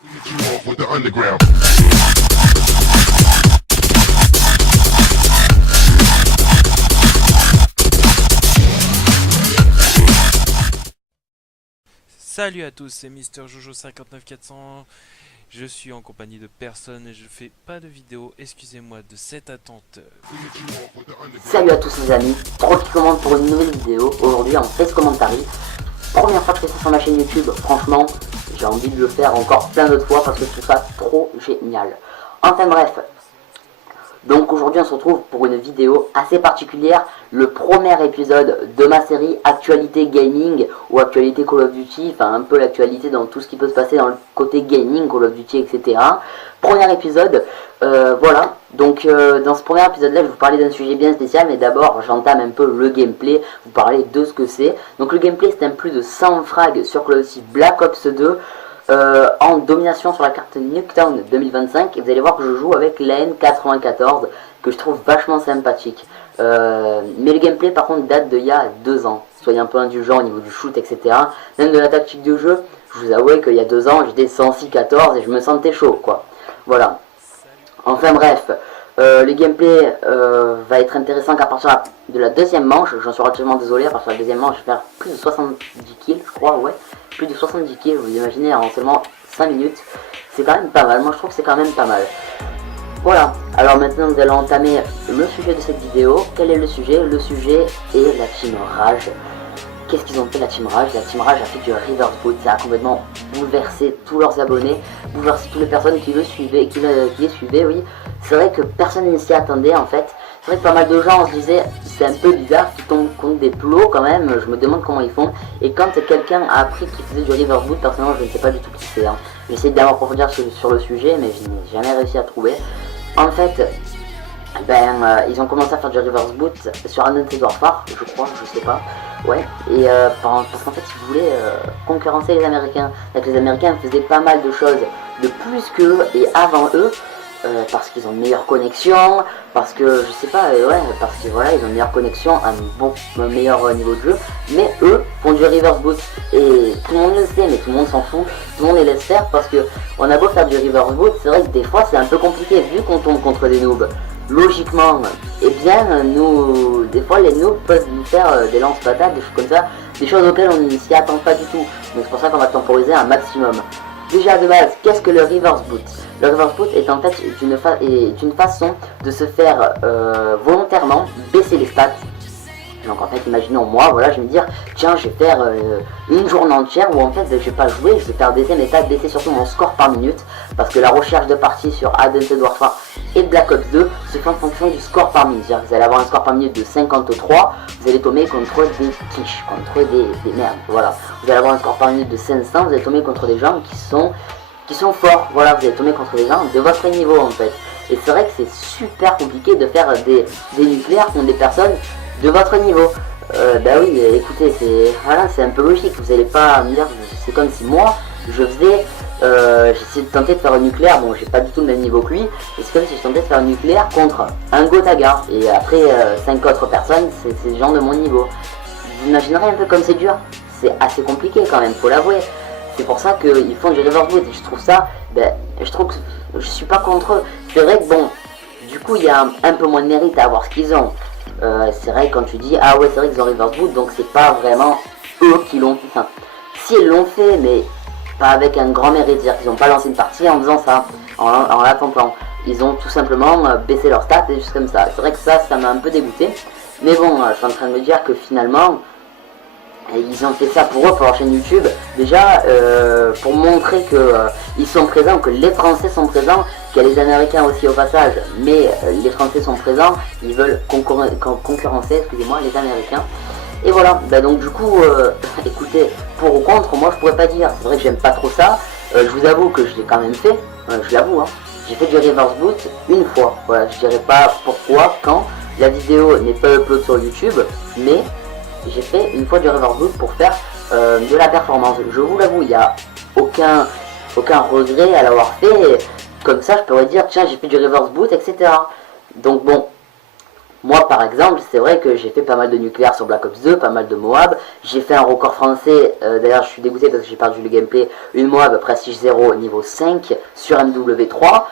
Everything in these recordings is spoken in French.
Salut à tous, c'est Mister Jojo 59400. Je suis en compagnie de personne et je fais pas de vidéo. Excusez-moi de cette attente. Salut à tous les amis, Trop qui commande pour une nouvelle vidéo. Aujourd'hui en Face Commentary. Première fois que je fais ça sur ma chaîne YouTube, franchement, j'ai envie de le faire encore plein d'autres fois parce que je trouve ça trop génial. Enfin bref, donc aujourd'hui on se retrouve pour une vidéo assez particulière, le premier épisode de ma série Actualité Gaming ou Actualité Call of Duty, enfin un peu l'actualité dans tout ce qui peut se passer dans le côté gaming, Call of Duty, etc. Premier épisode, voilà, donc dans ce premier épisode là je vais vous parler d'un sujet bien spécial, mais d'abord j'entame un peu le gameplay, vous parler de ce que c'est. Donc le gameplay c'est un plus de 100 frags sur Call of Duty Black Ops 2, en domination sur la carte Nuketown 2025, et vous allez voir que je joue avec la N94 que je trouve vachement sympathique. Mais le gameplay par contre date d'il y a 2 ans, soyez un peu indulgents au niveau du shoot, etc. Même de la tactique de jeu, je vous avoue qu'il y a 2 ans j'étais 106-14 et je me sentais chaud quoi. Voilà. Enfin bref, le gameplay va être intéressant qu'à partir de la deuxième manche. J'en suis relativement désolé, à partir de la deuxième manche je vais faire plus de 70 kills je crois, ouais. Plus de 70 kills, vous imaginez, en seulement 5 minutes. C'est quand même pas mal, moi je trouve que c'est quand même pas mal. Voilà, alors maintenant nous allons entamer le sujet de cette vidéo. Quel est le sujet? Le sujet est la Team Rage. Qu'est-ce qu'ils ont fait la Team Rage? La Team Rage a fait du reverse boot, ça a complètement bouleversé tous leurs abonnés, bouleversé toutes les personnes qui le suivaient, qui les suivaient, oui. C'est vrai que personne ne s'y attendait en fait. C'est vrai que pas mal de gens se disaient c'est un peu bizarre qu'ils tombent contre des plots quand même, je me demande comment ils font. Et quand quelqu'un a appris qu'il faisait du reverse boot, personnellement je ne sais pas du tout qui c'est. J'ai essayé d'approfondir sur le sujet mais je n'ai jamais réussi à trouver. En fait, ils ont commencé à faire du reverse boot sur Advanced Warfare, je crois, je sais pas. Ouais, et parce qu'en fait ils voulaient concurrencer les Américains. Donc les Américains faisaient pas mal de choses de plus qu'eux et avant eux. Parce qu'ils ont une meilleure connexion, parce que je sais pas, ouais, parce que voilà, ils ont une meilleure connexion, un meilleur niveau de jeu, mais eux font du reverse boot et tout le monde le sait, mais tout le monde s'en fout, tout le monde les laisse faire parce que on a beau faire du reverse boot, c'est vrai que des fois c'est un peu compliqué vu qu'on tombe contre des noobs. Logiquement, eh bien, nous, des fois les noobs peuvent nous faire des lance-patates, des choses comme ça, des choses auxquelles on ne s'y attend pas du tout, donc c'est pour ça qu'on va temporiser un maximum. Déjà de base, qu'est-ce que le reverse boot? Le reverse boot est en fait une façon de se faire volontairement baisser les stats. Donc en fait, imaginons moi, voilà, je vais me dire, tiens, je vais faire une journée entière où en fait je vais pas jouer, je vais faire baisser mes stats, baisser surtout mon score par minute, parce que la recherche de parties sur Advanced Warfare et Black Ops 2 se fait en fonction du score par minute. C'est-à-dire que vous allez avoir un score par minute de 53, vous allez tomber contre des quiches, contre des merdes, voilà. Vous allez avoir un score par minute de 500, vous allez tomber contre des gens qui sont forts, voilà, vous allez tomber contre des gens de votre niveau en fait. Et c'est vrai que c'est super compliqué de faire des nucléaires contre des personnes de votre niveau. Bah oui, écoutez, c'est un peu logique, vous allez pas me dire, c'est comme si moi, je faisais, j'essayais de tenter de faire un nucléaire, bon j'ai pas du tout le même niveau que lui, et c'est comme si je tentais de faire un nucléaire contre un Gotaga, et après 5 autres personnes, c'est des gens de mon niveau. Vous imaginerez un peu comme c'est dur, c'est assez compliqué quand même, faut l'avouer. C'est pour ça qu'ils font du reverse boot, et je trouve ça, je trouve que je suis pas contre eux. C'est vrai que bon, du coup il y a un peu moins de mérite à avoir ce qu'ils ont. C'est vrai quand tu dis ah ouais c'est vrai qu'ils ont reverse boot, donc c'est pas vraiment eux qui l'ont fait. Enfin, si ils l'ont fait, mais pas avec un grand mérite, c'est-à-dire qu'ils ont pas lancé une partie en faisant ça, en l'attendant. Ils ont tout simplement baissé leurs stats et juste comme ça. C'est vrai que ça m'a un peu dégoûté. Mais bon, je suis en train de me dire que finalement, ils ont fait ça pour eux, pour leur chaîne YouTube. Déjà, pour montrer que ils sont présents, que les Français sont présents, qu'il y a les Américains aussi au passage, mais les Français sont présents, ils veulent concurrencer, excusez-moi, les Américains. Et voilà, donc du coup, écoutez, pour ou contre, moi je pourrais pas dire, c'est vrai que j'aime pas trop ça. Je vous avoue que je l'ai quand même fait, je l'avoue, j'ai fait du reverse boot une fois, voilà, je dirais pas pourquoi, quand, la vidéo n'est pas upload sur YouTube, mais j'ai fait une fois du reverse boot pour faire de la performance. Je vous l'avoue, il n'y a aucun regret à l'avoir fait. Comme ça, je pourrais dire, tiens, j'ai fait du reverse boot, etc. Donc bon, Moi par exemple, c'est vrai que j'ai fait pas mal de nucléaire sur Black Ops 2, pas mal de Moab. J'ai fait un record français, d'ailleurs je suis dégoûté parce que j'ai perdu le gameplay, une Moab Prestige 0 niveau 5 sur MW3.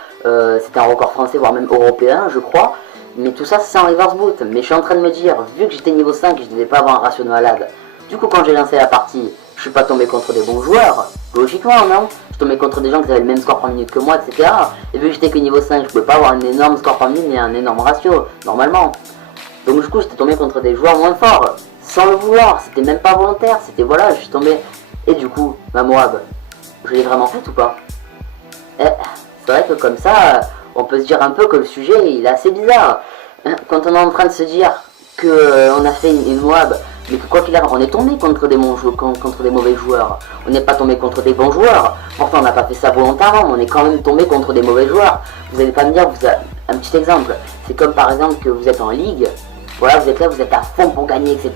C'était un record français, voire même européen je crois. Mais tout ça c'est en reverse boot. Mais je suis en train de me dire, vu que j'étais niveau 5, je devais pas avoir un ratio de malade. Du coup quand j'ai lancé la partie, je suis pas tombé contre des bons joueurs. Logiquement non. Je tombais contre des gens qui avaient le même score par minute que moi, etc. Et vu que j'étais que niveau 5, je pouvais pas avoir un énorme score par minute ni un énorme ratio, normalement. Donc du coup j'étais tombé contre des joueurs moins forts, sans le vouloir, c'était même pas volontaire, c'était voilà, je suis tombé. Et du coup, ma Moab, je l'ai vraiment faite ou pas? C'est vrai que comme ça, on peut se dire un peu que le sujet il est assez bizarre. Quand on est en train de se dire que on a fait une Moab, mais que quoi qu'il arrive, on est tombé contre des mauvais joueurs. On n'est pas tombé contre des bons joueurs. Pourtant, on n'a pas fait ça volontairement, mais on est quand même tombé contre des mauvais joueurs. Vous n'allez pas me dire, un petit exemple, c'est comme par exemple que vous êtes en ligue. Voilà, vous êtes là, vous êtes à fond pour gagner, etc.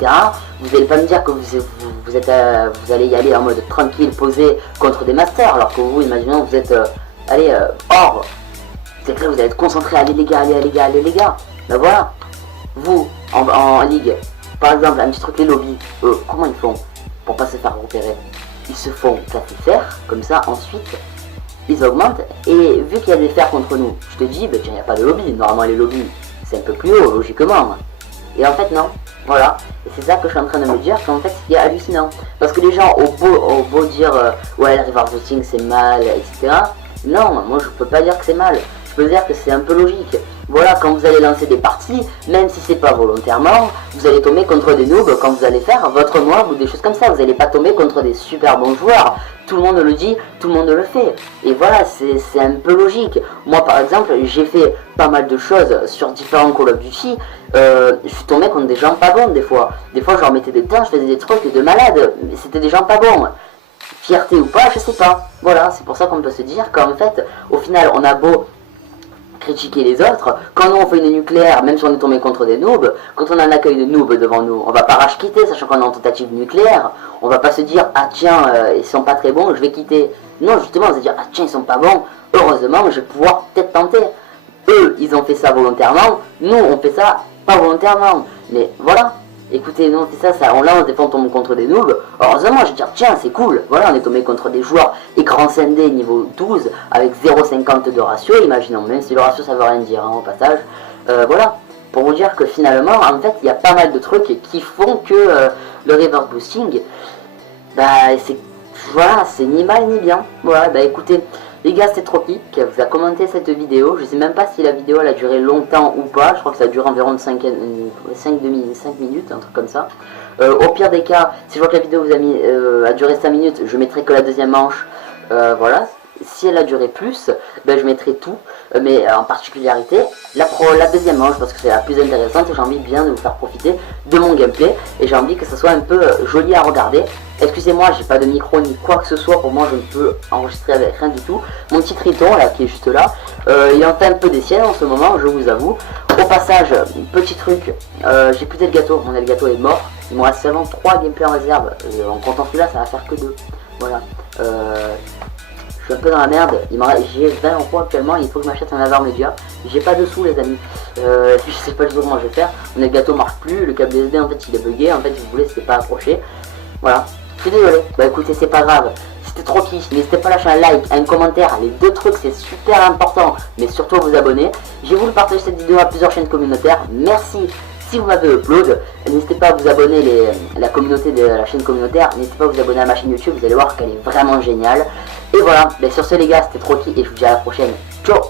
Vous n'allez pas me dire que vous allez y aller en mode tranquille, posé contre des masters, alors que vous, imaginons, vous êtes, hors. Vous êtes là, vous allez être concentré, allez les gars, allez les gars. Ben voilà, vous, en ligue, par exemple, un petit truc, les lobbies, comment ils font pour pas se faire repérer? Ils se font classer fer, comme ça, ensuite, ils augmentent, et vu qu'il y a des fers contre nous, je te dis, ben tiens, il n'y a pas de lobby, normalement les lobbies, c'est un peu plus haut, logiquement. Et en fait non, voilà, et c'est ça que je suis en train de me dire, qu'en fait c'est hallucinant. Parce que les gens au beau dire ouais le reverse boosting c'est mal, etc. Non, moi je peux pas dire que c'est mal, je peux dire que c'est un peu logique. Voilà, quand vous allez lancer des parties, même si c'est pas volontairement, vous allez tomber contre des noobs quand vous allez faire votre mob ou des choses comme ça. Vous n'allez pas tomber contre des super bons joueurs. Tout le monde le dit, tout le monde le fait. Et voilà, c'est un peu logique. Moi par exemple, j'ai fait pas mal de choses sur différents Call of Duty. Je suis tombé contre des gens pas bons des fois. Des fois je leur mettais des temps, je faisais des trucs de malade. Mais c'était des gens pas bons. Fierté ou pas, je sais pas. Voilà, c'est pour ça qu'on peut se dire qu'en fait, au final, on a beau critiquer les autres, quand nous on fait une nucléaire, même si on est tombé contre des noobs, quand on a un accueil de noobs devant nous, on va pas rage quitter, sachant qu'on est en tentative nucléaire, on va pas se dire ah tiens ils sont pas très bons, je vais quitter. Non, justement on va se dire ah tiens ils sont pas bons, heureusement je vais pouvoir peut-être tenter. Eux ils ont fait ça volontairement, nous on fait ça pas volontairement, mais voilà. Écoutez, non, c'est ça, on lance des fois on tombe contre des noobs. Heureusement, je vais dire, tiens, c'est cool. Voilà, on est tombé contre des joueurs écran scindé niveau 12 avec 0,50 de ratio. Imaginons, même si le ratio ça veut rien dire hein, au passage. Voilà, pour vous dire que finalement, en fait, il y a pas mal de trucs qui font que le reverse boosting, bah, c'est ni mal ni bien. Voilà, bah écoutez. Les gars, c'était Tropic qui vous a commenté cette vidéo. Je sais même pas si la vidéo elle a duré longtemps ou pas. Je crois que ça dure environ 5 minutes, un truc comme ça. Au pire des cas, si je vois que la vidéo a duré 5 minutes, je mettrai que la deuxième manche. Voilà. Si elle a duré plus, ben je mettrai tout. Mais en particularité, la deuxième manche, parce que c'est la plus intéressante. J'ai envie bien de vous faire profiter de mon gameplay. Et j'ai envie que ça soit un peu joli à regarder. Excusez-moi, j'ai pas de micro ni quoi que ce soit. Pour moi, je ne peux enregistrer avec rien du tout. Mon petit triton, là, qui est juste là, il en fait un peu des siennes en ce moment, je vous avoue. Au passage, petit truc, j'ai plus le gâteau. Mon gâteau est mort. Il me reste seulement 3 gameplays en réserve. En comptant celui-là, ça va faire que 2. Voilà. Je suis un peu dans la merde, j'ai 20 euros actuellement, il faut que je m'achète un Avar Media. J'ai pas de sous les amis, je sais pas du tout comment je vais faire. Mon gâteau marche plus, le câble USB en fait il est bugué, en fait si vous voulez c'était pas accroché. Voilà, je suis désolé, bah écoutez c'est pas grave. C'était trop kiff, n'hésitez pas à lâcher un like, un commentaire, les deux trucs c'est super important, mais surtout à vous abonner. J'ai voulu partager cette vidéo à plusieurs chaînes communautaires, merci. Si vous m'avez upload, n'hésitez pas à vous abonner la communauté de la chaîne communautaire, n'hésitez pas à vous abonner à ma chaîne YouTube, vous allez voir qu'elle est vraiment géniale. Et voilà, sur ce les gars, c'était Troki et je vous dis à la prochaine. Ciao.